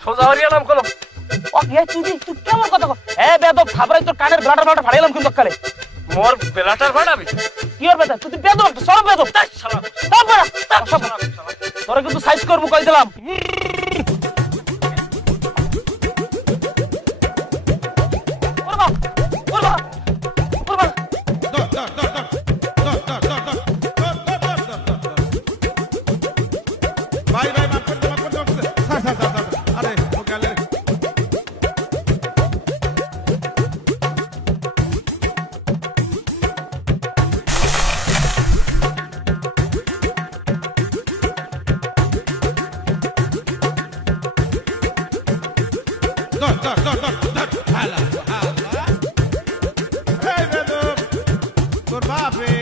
সোজা হরিয়া নাম কলম ও হে তুই তুই কেমন কথা এ বেদব খাবারে তোর কানের ব্লাটার ব্লাটার ফাড়াইলাম কিন্তু কালে মোর ব্লাটার ফাড়াবি কি হবে তুই বেদব সরব বেদব তাই শালা তারপর তোরা কিন্তু সাইজ করব কই দিলাম ভাই ভাই মাফ করতে মাফ করতে স্যার স্যার পাবে